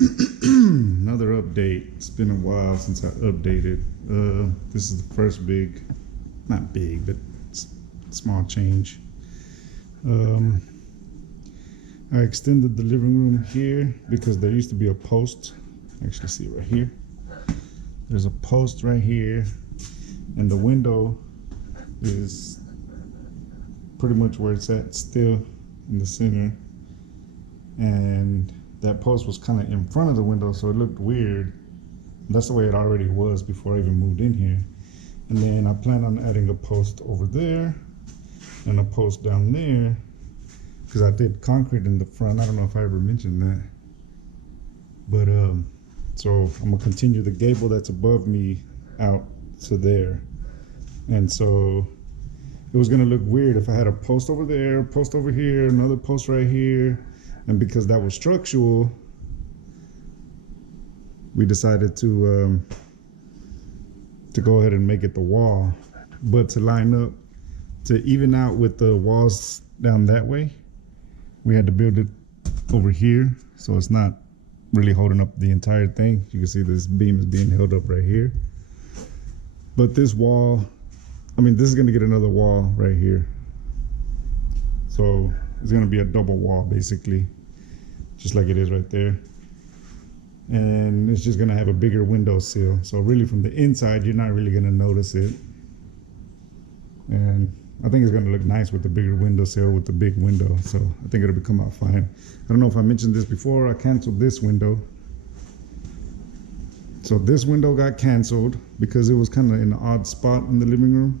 Another update. It's been a while since I updated. This is the first big, not big, but small change. I extended the living room here because there used to be a post. Actually, see right here. There's a post right here, and the window is pretty much where it's at, still in the center. And that post was kind of in front of the window, so it looked weird. That's the way it already was before I even moved in here. And then I plan on adding a post over there and a post down there, because I did concrete in the front. I don't know if I ever mentioned that, but so I'm gonna continue the gable that's above me out to there. And so it was gonna look weird if I had a post over there, post over here, another post right here. And because that was structural, we decided to go ahead and make it the wall. But to line up, to even out with the walls down that way, we had to build it over here, so it's not really holding up the entire thing. You can see this beam is being held up right here. But this wall, I mean, this is gonna get another wall right here. So it's gonna be a double wall basically, just like it is right there. And it's just gonna have a bigger window sill. So really from the inside, you're not really gonna notice it. And I think it's gonna look nice with the bigger window sill with the big window. So I think it'll come out fine. I don't know if I mentioned this before, I canceled this window. So this window got canceled because it was kind of in an odd spot in the living room.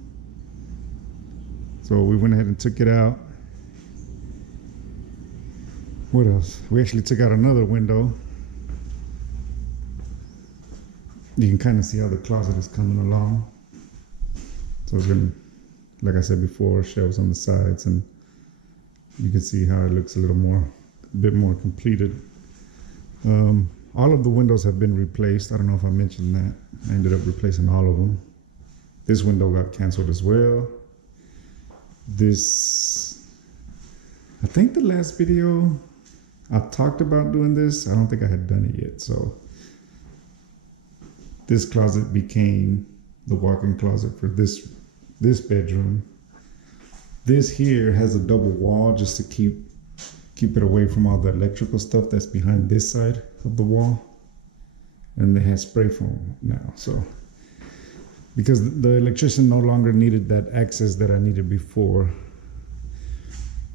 So we went ahead and took it out. What else? We actually took out another window. You can kind of see how the closet is coming along. So it's gonna, like I said before, shelves on the sides, and you can see how it looks a bit more completed. All of the windows have been replaced. I don't know if I mentioned that. I ended up replacing all of them. This window got canceled as well. This, I think the last video I talked about doing this. I don't think I had done it yet. So this closet became the walk-in closet for this bedroom. This here has a double wall just to keep it away from all the electrical stuff that's behind this side of the wall. And they have spray foam now. So because the electrician no longer needed that access that I needed before,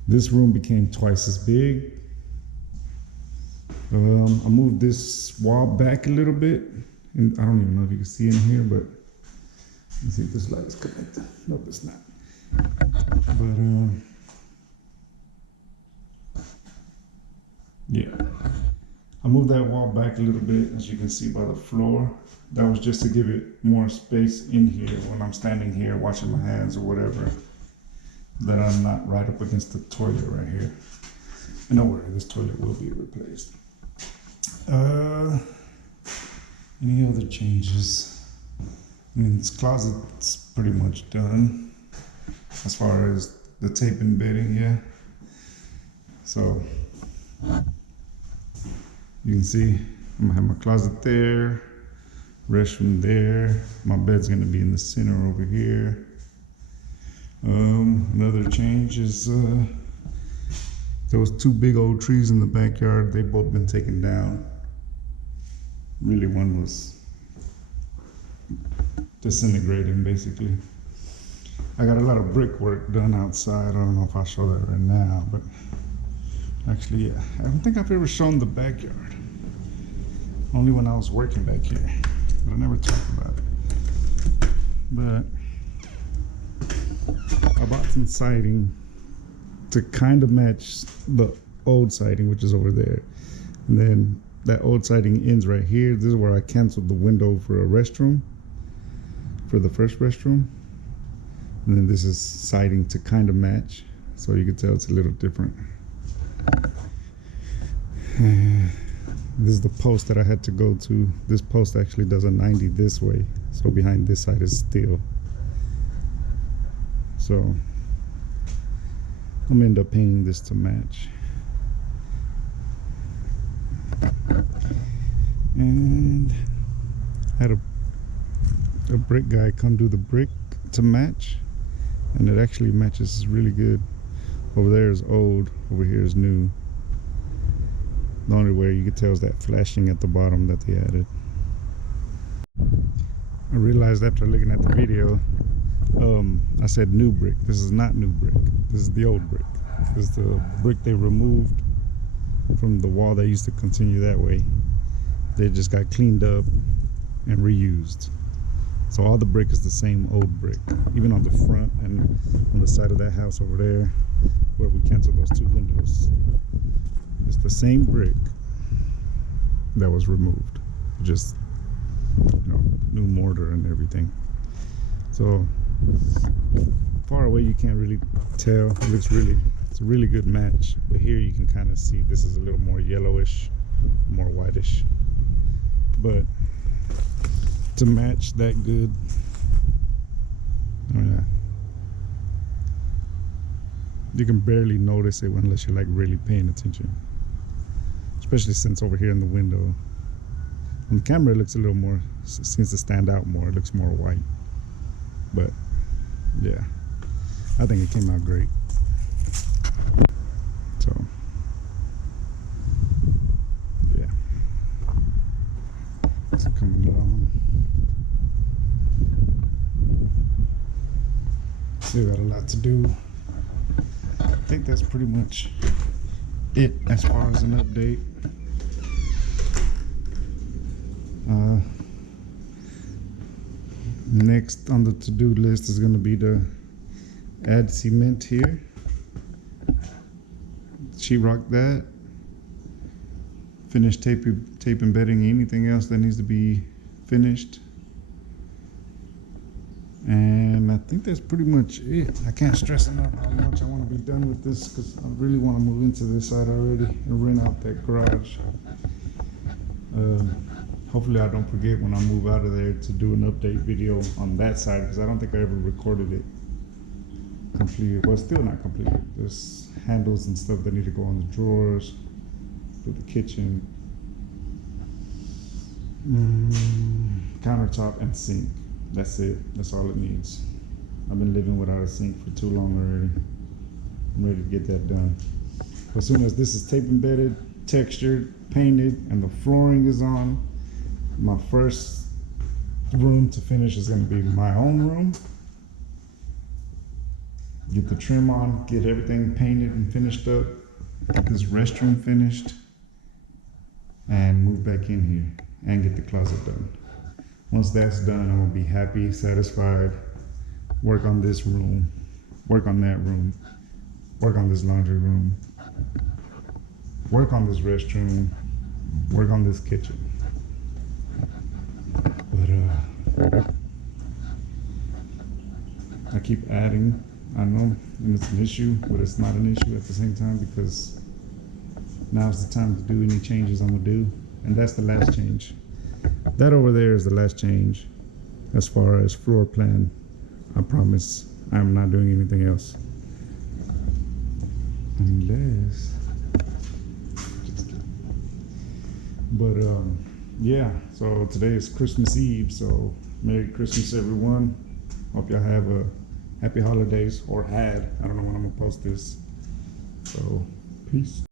this room became twice as big. I moved this wall back a little bit, and I don't even know if you can see in here, but let's see if this light is connected. Nope, it's not. But yeah, I moved that wall back a little bit, as you can see by the floor. That was just to give it more space in here when I'm standing here washing my hands or whatever, that I'm not right up against the toilet right here. And don't worry, this toilet will be replaced. Any other changes? I mean, this closet's pretty much done as far as the tape and bedding, yeah. So you can see I'm gonna have my closet there, restroom there. My bed's gonna be in the center over here. Another change is those two big old trees in the backyard. They've both been taken down. Really, one was disintegrating basically. I got a lot of brickwork done outside. I don't know if I'll show that right now, but actually, yeah, I don't think I've ever shown the backyard. Only when I was working back here, but I never talked about it. But I bought some siding to kind of match the old siding, which is over there. And then that old siding ends right here. This is where I canceled the window for a restroom, for the first restroom. And then this is siding to kind of match. So you can tell it's a little different. This is the post that I had to go to. This post actually does a 90 this way. So behind this side is steel. So I'm gonna end up painting this to match. And had a brick guy come do the brick to match, and it actually matches really good. Over there is old, over here is new. The only way you can tell is that flashing at the bottom that they added. I realized after looking at the video, I said new brick. This is not new brick. This is the old brick. This is the brick they removed from the wall that used to continue that way. They just got cleaned up and reused. So all the brick is the same old brick, even on the front and on the side of that house over there where we canceled those 2 windows. It's the same brick that was removed, just, you know, new mortar and everything. So far away you can't really tell. It looks it's a really good match, but here you can kind of see this is a little more yellowish, more whitish. But to match that good, you can barely notice it unless you're like really paying attention, especially since over here in the window on the camera it looks a little more, seems to stand out more. It looks more white, but yeah, I think it came out great. So yeah, it's coming along. Still got a lot to do. I think that's pretty much it as far as an update. Next on the to-do list is going to be to add cement here, sheetrock that, finish tape embedding anything else that needs to be finished. And I think that's pretty much it. I can't stress enough how much I want to be done with this, because I really want to move into this side already and rent out that garage. Hopefully I don't forget when I move out of there to do an update video on that side, because I don't think I ever recorded it completed. Well, it's still not completed. There's handles and stuff that need to go on the drawers, for the kitchen, countertop and sink. That's it. That's all it needs. I've been living without a sink for too long already. I'm ready to get that done. As soon as this is tape embedded, textured, painted, and the flooring is on, my first room to finish is going to be my own room. Get the trim on, get everything painted and finished up, get this restroom finished, and move back in here and get the closet done. Once that's done, I'm gonna be happy, satisfied, work on this room, work on that room, work on this laundry room, work on this restroom, work on this kitchen. But I keep adding, I know, and it's an issue, but it's not an issue at the same time, because now's the time to do any changes I'm gonna do, and that's the last change. That over there is the last change as far as floor plan. I promise I'm not doing anything else. Unless, just kidding. But yeah, so today is Christmas Eve, so Merry Christmas everyone. Hope y'all have a happy holidays, or had. I don't know when I'm gonna post this. So peace.